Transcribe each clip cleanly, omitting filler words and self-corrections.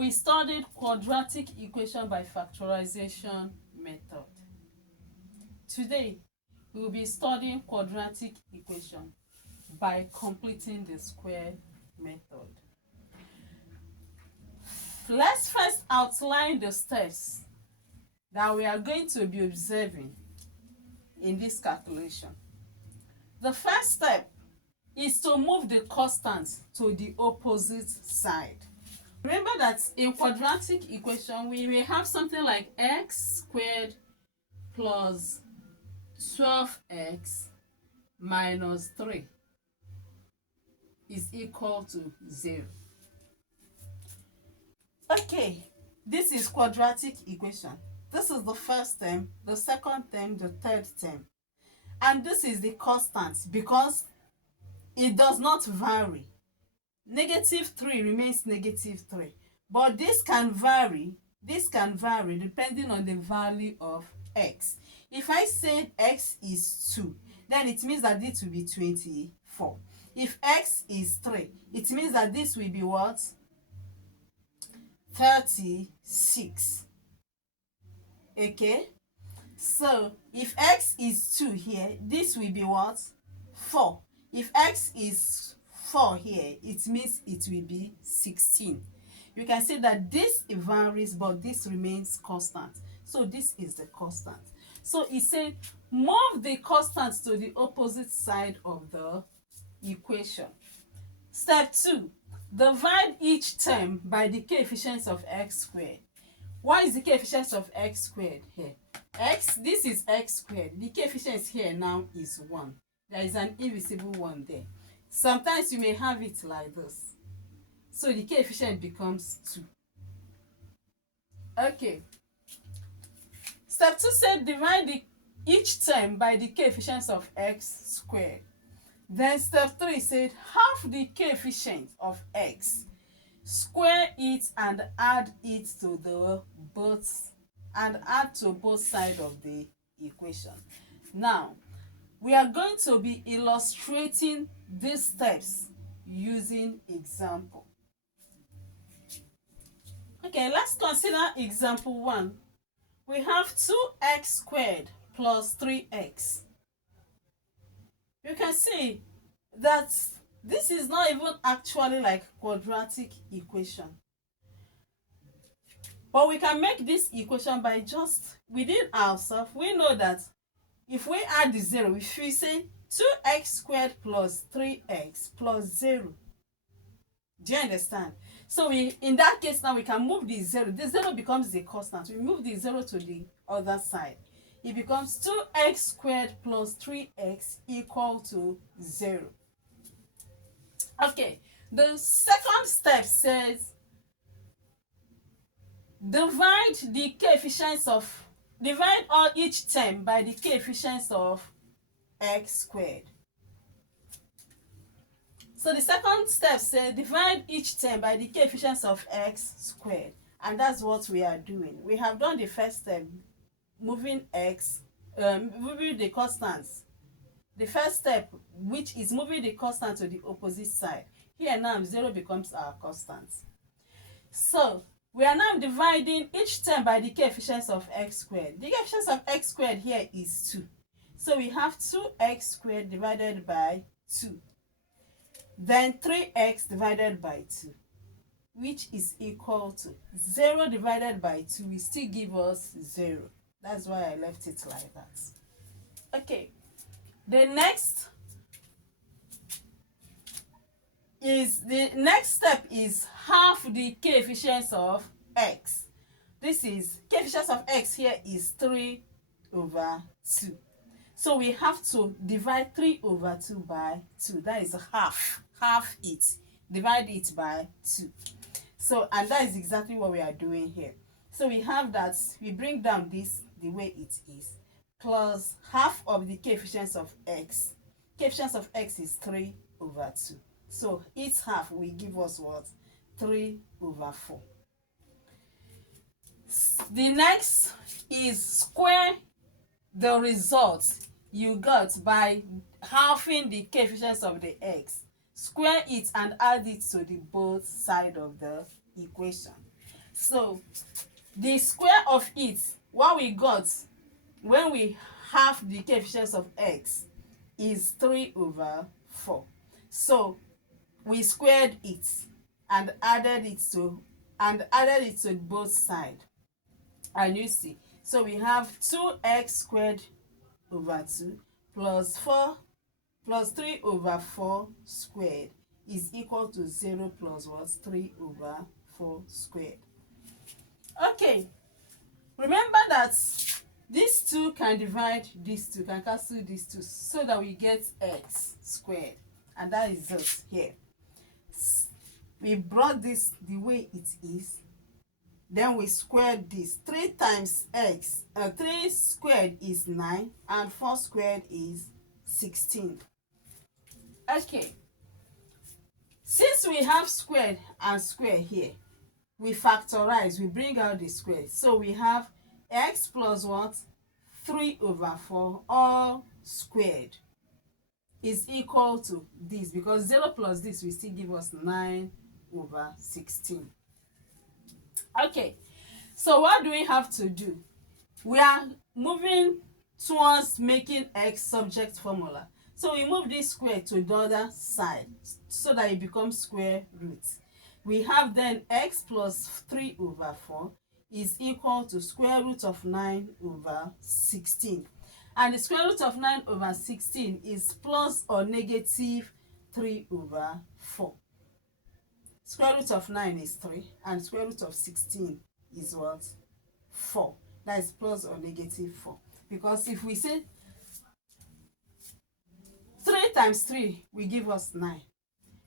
we studied quadratic equation by factorization method. Today, we will be studying quadratic equation by completing the square method. Let's first outline the steps that we are going to be observing in this calculation. The first step is to move the constant to the opposite side. Remember that in quadratic equation, we may have something like x squared plus 12x minus 3 is equal to 0. Okay, this is quadratic equation. This is the first term, the second term, the third term. And this is the constant because it does not vary. -3 remains -3. But this can vary depending on the value of x. If I say x is 2, then it means that this will be 24. If x is 3, it means that this will be what? 36. Okay? So, if x is 2 here, this will be what? 4. If x is 4 here, it means it will be 16. You can see that this varies, but this remains constant. So, this is the constant. So, it said move the constant to the opposite side of the equation. Step 2. Divide each term by the coefficients of x squared. What is the coefficients of x squared here? X, this is x squared. The coefficient here now is 1. There is an invisible 1 there. Sometimes you may have it like this. So the coefficient becomes 2. Okay. Step 2 said divide each term by the coefficients of x squared. Then step 3 said half the coefficient of x, square it and add it to both sides of the equation. Now, we are going to be illustrating these steps using example. Okay, let's consider example 1. We have 2x squared plus 3x. You can see that this is not even actually like quadratic equation. But we can make this equation by just within ourselves. We know that if we add the 0, if we say 2x squared plus 3x plus 0. Do you understand? So in that case now we can move the 0. The 0 becomes the constant. We move the 0 to the other side. It becomes 2x squared plus 3x equal to 0. Okay, the second step says divide each term by the coefficients of x squared. So the second step says divide each term by the coefficients of x squared. And that's what we are doing. We have done the first step, moving the constants. The first step, which is moving the constant to the opposite side. Here now 0 becomes our constant. So we are now dividing each term by the coefficients of x squared. The coefficients of x squared here is 2. So we have 2x squared divided by 2. Then 3x divided by 2, which is equal to 0 divided by 2 will still give us 0. That's why I left it like that. Okay. The next step is half the coefficients of x. This is coefficients of x here is 3 over 2. So we have to divide 3 over 2 by 2. That is half it. Divide it by 2. So, and that is exactly what we are doing here. So we have that, we bring down this the way it is, plus half of the coefficients of x. Coefficients of x is 3 over 2. So each half will give us what? 3 over 4. The next is square the result you got by halving the coefficients of the x. Square it and add it to the both sides of the equation. So the square of it, what we got when we have the coefficients of x, is 3/4. So we squared it and added it to both sides, and you see, so we have 2x squared over 2 plus 4 plus 3/4 squared is equal to 0 plus what? 3/4 squared. Okay, remember that these two can divide these two, can cancel these two, so that we get x squared, and that is it here. We brought this the way it is, then we squared this. 3 times x, 3 squared is 9, and 4 squared is 16. Okay, since we have squared and square here, we factorize, we bring out the square. So we have x plus what? 3/4 all squared is equal to this, because 0 plus this will still give us 9/16. Okay, so what do we have to do? We are moving towards making x subject formula. So we move this square to the other side so that it becomes square root. We have then x plus 3/4 is equal to square root of 9/16. And the square root of 9/16 is plus or negative 3/4. Square root of 9 is 3, and square root of 16 is what? 4. That is plus or negative 4. Because if we say 3 times 3 will give us 9.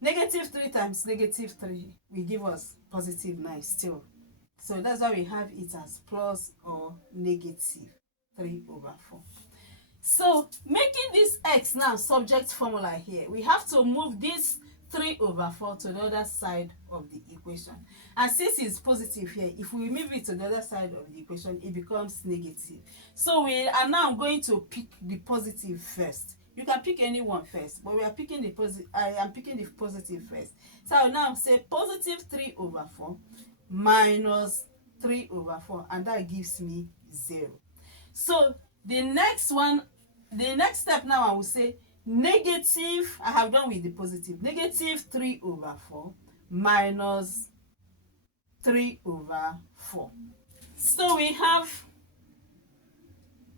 Negative 3 times negative 3 will give us positive 9 still. So that's why we have it as plus or negative 3/4. So making this x now subject formula here, we have to move this 3/4 to the other side of the equation. And since it's positive here, if we move it to the other side of the equation, it becomes negative. So we are now going to pick the positive first. You can pick any one first, but we are picking the positive. I am picking the positive first. So I will now say positive 3/4 minus 3/4, and that gives me 0. So the next step now, I will say negative, I have done with the positive, negative 3/4 minus 3/4. So we have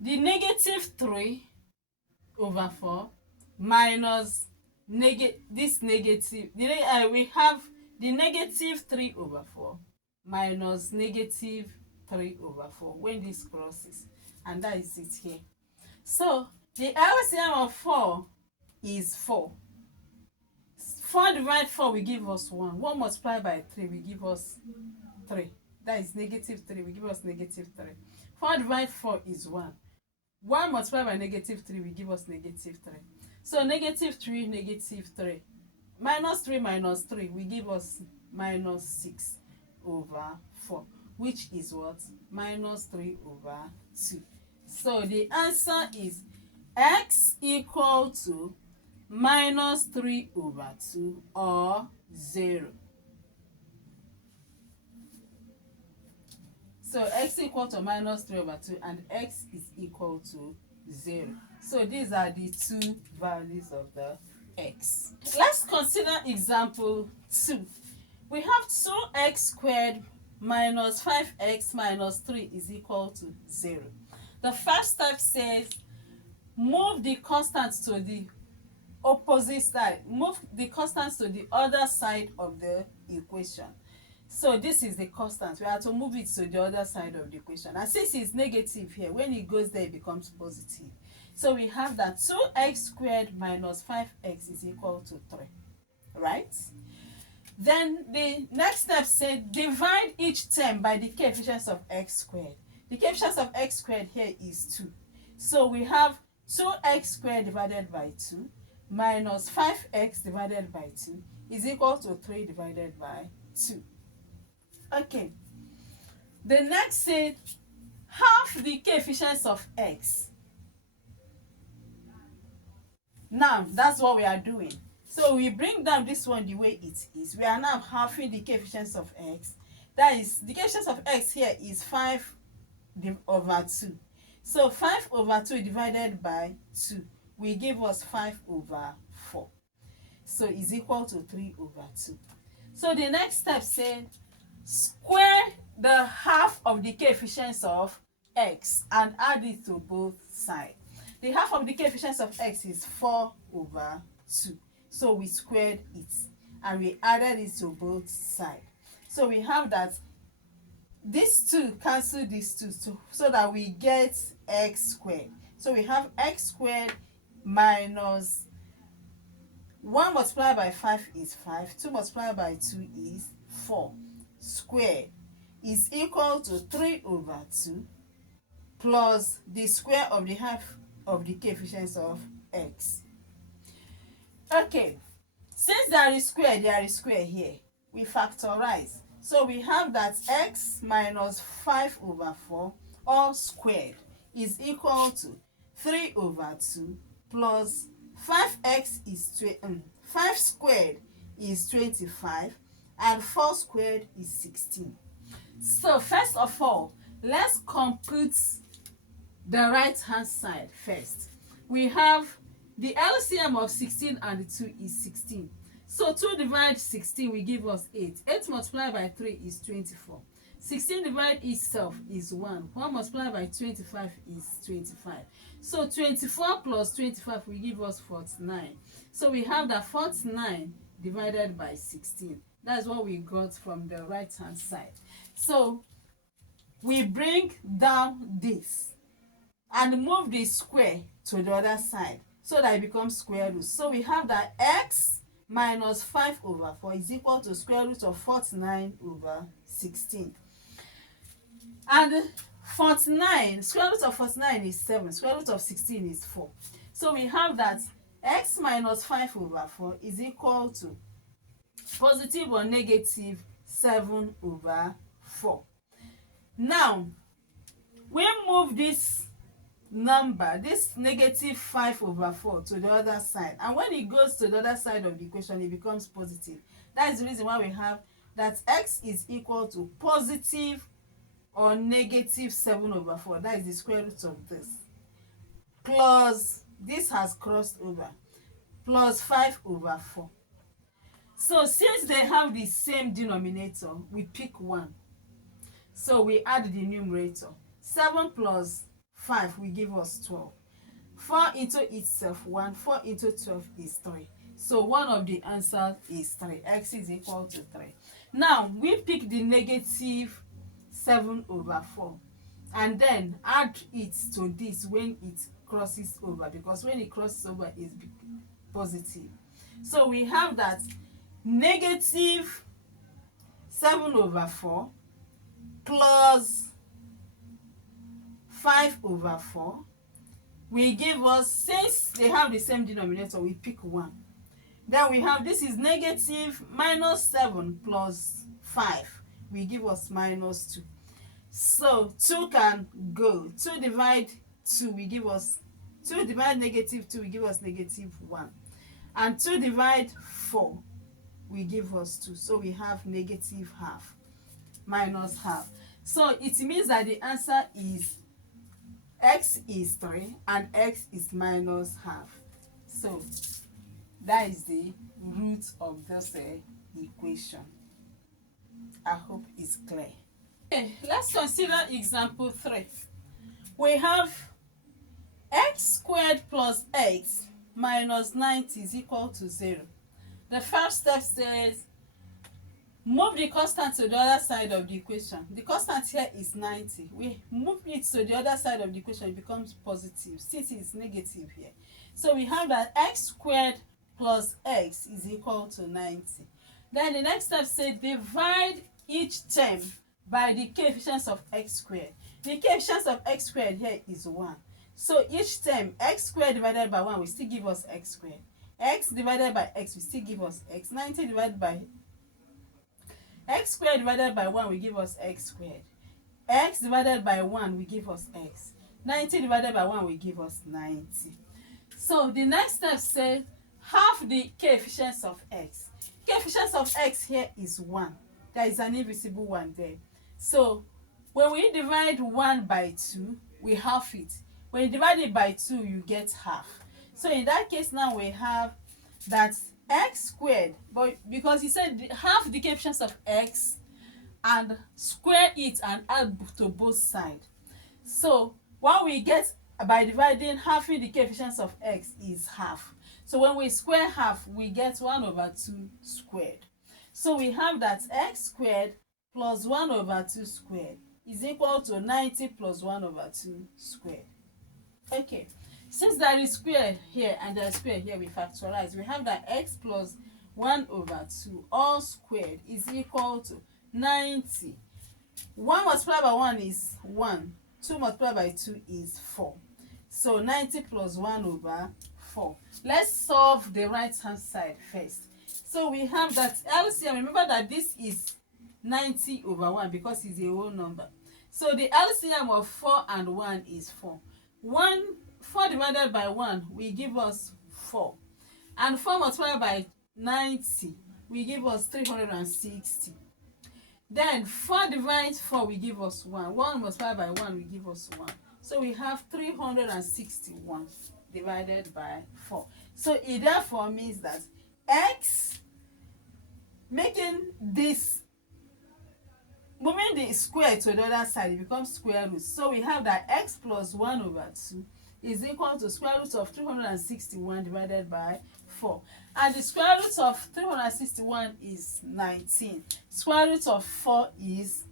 the negative 3/4 minus this negative, we have the negative 3/4 minus negative 3/4 when this crosses, and that is it here. So the LCM of 4 is 4. 4 divided 4 will give us 1. 1 multiplied by 3 will give us 3. That is negative 3 will give us negative 3. 4 divided 4 is 1. 1 multiplied by negative 3 will give us negative 3. So negative 3, negative 3. Minus 3 minus 3 will give us minus 6/4, which is what? Minus 3/2. So the answer is x equal to minus 3/2 or 0. So x equal to minus 3/2 and x is equal to 0. So these are the two values of the x. Let's consider example 2. We have 2x squared minus 5x minus 3 is equal to 0. The first step says move the constants to the opposite side. Move the constants to the other side of the equation. So this is the constant. We have to move it to the other side of the equation. And since it's negative here, when it goes there, it becomes positive. So we have that 2x squared minus 5x is equal to 3. Right? Then the next step says divide each term by the coefficients of x squared. The coefficients of x squared here is 2. So we have 2x squared divided by 2 minus 5x divided by 2 is equal to 3 divided by 2. Okay. The next said half the coefficients of x. Now, that's what we are doing. So we bring down this one the way it is. We are now halving the coefficients of x. That is, the coefficient of x here is 5 over 2. So 5 over 2 divided by 2 will give us 5 over 4. So is equal to 3 over 2. So the next step said square the half of the coefficients of x and add it to both sides. The half of the coefficients of x is 4 over 2. So we squared it and we added it to both sides. So we have that these two cancel these two, so that we get x squared. So we have x squared minus 1 multiplied by 5 is 5, 2 multiplied by 2 is 4, squared is equal to 3 over 2 plus the square of the half of the coefficients of x. Okay, since there is square here, we factorize. So we have that x minus 5 over 4 all squared is equal to 3 over 2 plus 5x is 5 squared is 25 and 4 squared is 16. So first of all, let's compute the right hand side first. We have the LCM of 16 and 2 is 16. So 2 divided 16 will give us 8. 8 multiplied by 3 is 24. 16 divided itself is 1. 1 multiplied by 25 is 25. So 24 plus 25 will give us 49. So we have that 49 divided by 16. That's what we got from the right hand side. So we bring down this and move the square to the other side so that it becomes square root. So we have that x minus 5 over 4 is equal to square root of 49 over 16. And 49, square root of 49 is 7, square root of 16 is 4. So we have that x minus 5 over 4 is equal to positive or negative 7 over 4. Now, we move this number, this negative 5 over 4 to the other side, and when it goes to the other side of the equation, it becomes positive. That is the reason why we have that x is equal to positive or negative 7 over 4. That is the square root of this, plus this has crossed over, plus 5 over 4. So since they have the same denominator, we pick 1. So we add the numerator. 7 plus 5 will give us 12. 4 into itself 1, 4 into 12 is 3. So one of the answers is 3. X is equal to 3. Now we pick the negative 7 over 4 and then add it to this when it crosses over, because when it crosses over is positive. So we have that negative 7 over 4 plus 5 over 4 will give us, since they have the same denominator, we pick 1. Then we have, this is negative minus 7 plus 5 will give us minus 2. So 2 can go. 2 divide 2 will give us, 2 divide negative 2 will give us negative 1. And 2 divide 4 will give us 2. So we have negative half minus half. So it means that the answer is x is 3 and x is minus half. So that is the root of this equation. I hope it's clear. Okay, let's consider example 3. We have x squared plus x minus 90 is equal to 0. The first step says move the constant to the other side of the equation. The constant here is 90. We move it to the other side of the equation, it becomes positive since it's negative here. So we have that x squared plus x is equal to 90. Then the next step says divide each term by the coefficients of x squared. The coefficients of x squared here is 1. So each term, x squared divided by 1 will still give us x squared. X divided by x will still give us x. 90 divided by x squared divided by 1 will give us x squared. X divided by 1 will give us x. 90 divided by 1 will give us 90. So the next step says half the coefficients of x. Coefficients of x here is 1. There is an invisible 1 there. So when we divide 1 by 2, we half it. When you divide it by 2, you get half. So in that case now we have that x squared, but because he said half the coefficients of x and square it and add to both sides. So what we get by dividing halving the coefficients of x is half. So when we square half, we get 1 over 2 squared. So we have that x squared plus 1 over 2 squared is equal to 90 plus 1 over 2 squared. Okay, since there is square here and there is square here, we factorize. We have that x plus 1 over 2 all squared is equal to 90. 1 multiplied by 1 is 1. 2 multiplied by 2 is 4. So 90 plus 1 over 4. Let's solve the right hand side first. So we have that LCM. Remember that this is 90 over 1 because it's a whole number. So the LCM of 4 and 1 is 4. 4 divided by 1 will give us 4. And 4 multiplied by 90 will give us 360. Then 4 divided 4 will give us 1. 1 multiplied by 1 will give us 1. So we have 361 divided by 4. So it therefore means that x, making this, moving the square to the other side, it becomes square root. So we have that x plus 1 over 2 is equal to square root of 361 divided by 4. And the square root of 361 is 19. Square root of 4 is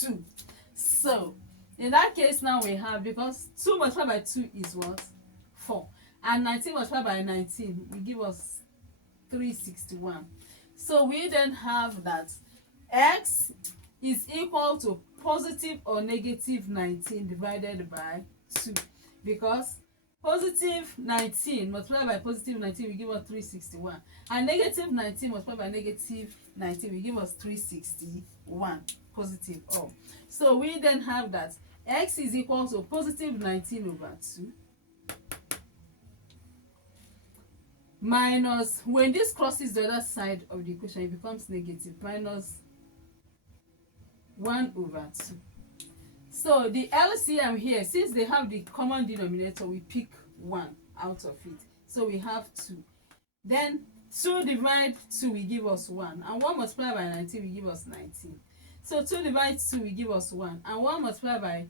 2. So in that case now we have, because 2 multiplied by 2 is what? 4. And 19 multiplied by 19 will give us 361. So we then have that x is equal to positive or negative 19 divided by 2. Because positive 19 multiplied by positive 19 will give us 361. And negative 19 multiplied by negative 19 will give us 361. Positive all. So we then have that x is equal to positive 19 over 2 minus, when this crosses the other side of the equation, it becomes negative, minus 1 over 2. So the LCM here, since they have the common denominator, we pick 1 out of it. So we have 2. Then 2 divided 2 will give us 1. And 1 multiplied by 19 will give us 19. So 2 divided 2 will give us 1. And 1 multiplied by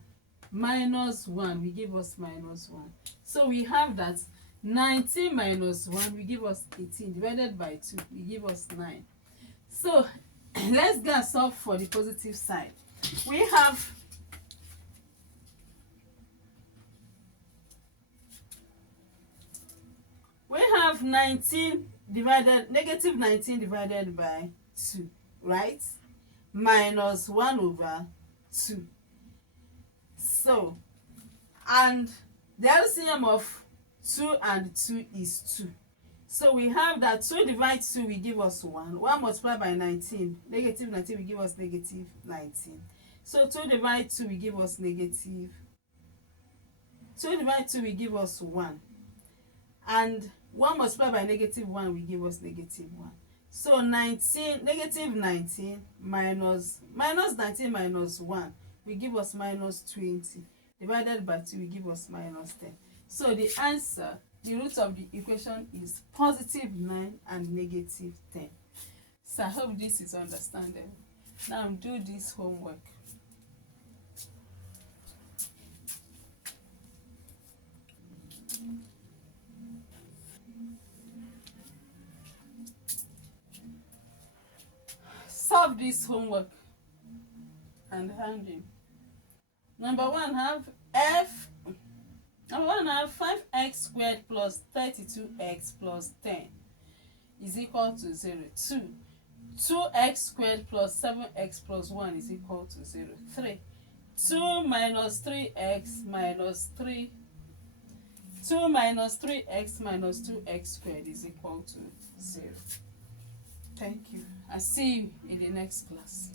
minus 1 will give us minus 1. So we have that 19 minus 1 will give us 18. Divided by 2 will give us 9. So let's go and solve for the positive side. We have negative 19 divided by 2, right? Minus 1 over 2. So, and the LCM of 2 and 2 is 2. So we have that 2 divided 2 will give us 1. 1 multiplied by 19, negative 19 will give us negative 19. So 2 divided 2 will give us negative. 2 divided 2 will give us 1. And 1 multiplied by negative 1 will give us negative 1. So negative 19 minus 19 minus 1 will give us minus 20. Divided by 2 will give us minus 10. So the answer, the root of the equation is positive 9 and negative 10. So I hope this is understandable. Now do this homework. Solve this homework and hand in. Number 1 have 5x squared plus 32x plus 10 is equal to 0. 2x squared plus 7x plus 1 is equal to 0. 3. 2 minus 3x minus 3. 2 minus 3x minus 2x squared is equal to 0. Thank you. I see you in the next class.